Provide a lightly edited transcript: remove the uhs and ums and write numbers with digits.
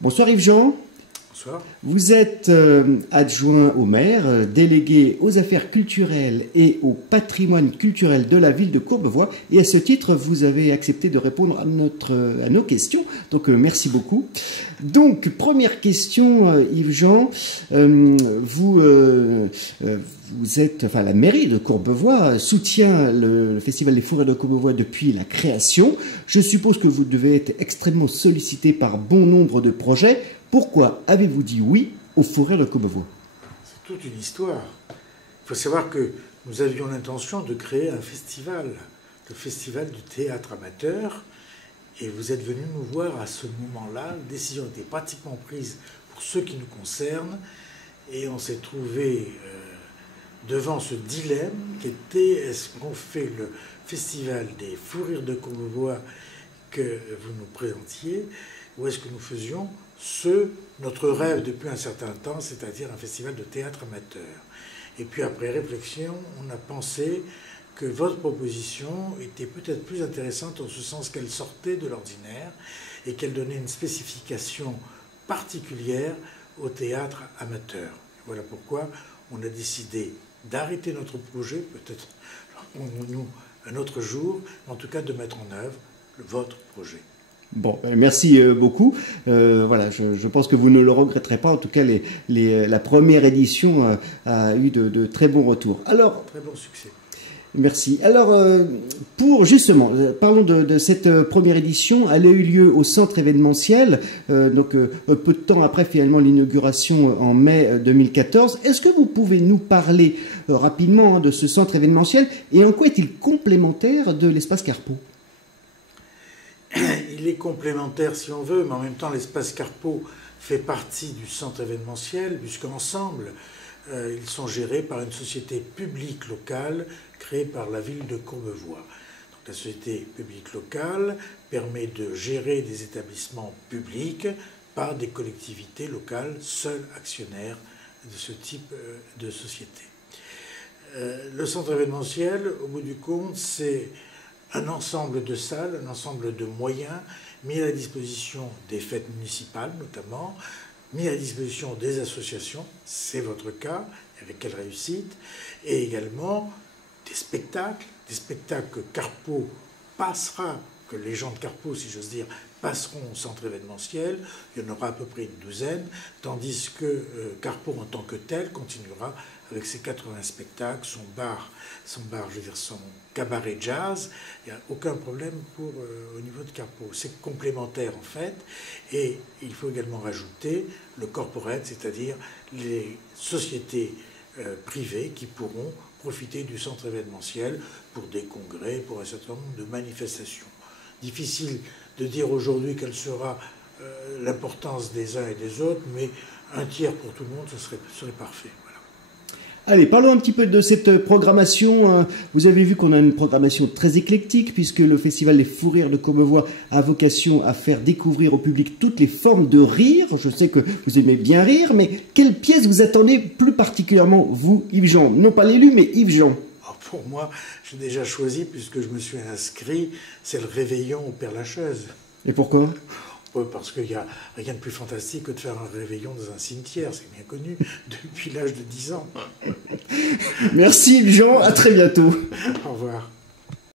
Bonsoir Yves-Jean. Bonsoir. Vous êtes adjoint au maire, délégué aux affaires culturelles et au patrimoine culturel de la ville de Courbevoie. Et à ce titre, vous avez accepté de répondre à nos questions. Donc merci beaucoup. Donc première question, Yves-Jean. La mairie de Courbevoie soutient le Festival des Fourrures de Courbevoie depuis la création. Je suppose que vous devez être extrêmement sollicité par bon nombre de projets. Pourquoi avez-vous dit oui aux Fourrures de Courbevoie? C'est toute une histoire. Il faut savoir que nous avions l'intention de créer un festival, le Festival du théâtre amateur, et vous êtes venus nous voir à ce moment-là. La décision était pratiquement prise pour ceux qui nous concernent, et on s'est trouvé devant ce dilemme qui était: est-ce qu'on fait le Festival des Fourrures de Courbevoie que vous nous présentiez, ou est-ce que nous faisions notre rêve depuis un certain temps, c'est-à-dire un festival de théâtre amateur. Et puis après réflexion, on a pensé que votre proposition était peut-être plus intéressante en ce sens qu'elle sortait de l'ordinaire et qu'elle donnait une spécification particulière au théâtre amateur. Voilà pourquoi on a décidé d'arrêter notre projet, peut-être nous un autre jour, mais en tout cas de mettre en œuvre votre projet. Bon, merci beaucoup. Voilà, je pense que vous ne le regretterez pas. En tout cas, la première édition a eu de très bons retours. Alors, très bon succès. Merci. Alors, parlons de cette première édition. Elle a eu lieu au centre événementiel, donc peu de temps après finalement l'inauguration en mai 2014. Est-ce que vous pouvez nous parler rapidement de ce centre événementiel et en quoi est-il complémentaire de l'espace Carpeaux? Il est complémentaire si on veut, mais en même temps l'espace Carpeaux fait partie du centre événementiel, puisqu'ensemble ils sont gérés par une société publique locale créée par la ville de Courbevoie. Donc la société publique locale permet de gérer des établissements publics par des collectivités locales, seuls actionnaires de ce type de société. Le centre événementiel, au bout du compte, c'est un ensemble de salles, un ensemble de moyens mis à la disposition des fêtes municipales notamment, mis à la disposition des associations, c'est votre cas, avec quelle réussite, et également des spectacles que Carpeaux passera, que les gens de Carpeaux, si j'ose dire, passeront au centre événementiel. Il y en aura à peu près une douzaine, tandis que Carpeaux en tant que tel continuera avec ses 80 spectacles, son cabaret jazz. Il n'y a aucun problème au niveau de Carpeaux. C'est complémentaire en fait. Et il faut également rajouter le corporate, c'est-à-dire les sociétés privées qui pourront profiter du centre événementiel pour des congrès, pour un certain nombre de manifestations. Difficile de dire aujourd'hui quelle sera l'importance des uns et des autres, mais un tiers pour tout le monde, ce serait parfait. Voilà. Allez, parlons un petit peu de cette programmation. Vous avez vu qu'on a une programmation très éclectique, puisque le Festival des Fourrures de Courbevoie a vocation à faire découvrir au public toutes les formes de rire. Je sais que vous aimez bien rire, mais quelle pièce vous attendez plus particulièrement, vous, Yves-Jean? Non pas l'élu, mais Yves-Jean. Pour moi, j'ai déjà choisi, puisque je me suis inscrit, c'est le réveillon au Père-Lachaise. Et pourquoi? Parce qu'il n'y a rien de plus fantastique que de faire un réveillon dans un cimetière, c'est bien connu, depuis l'âge de 10 ans. Merci Yves-Jean, à très bientôt. Au revoir.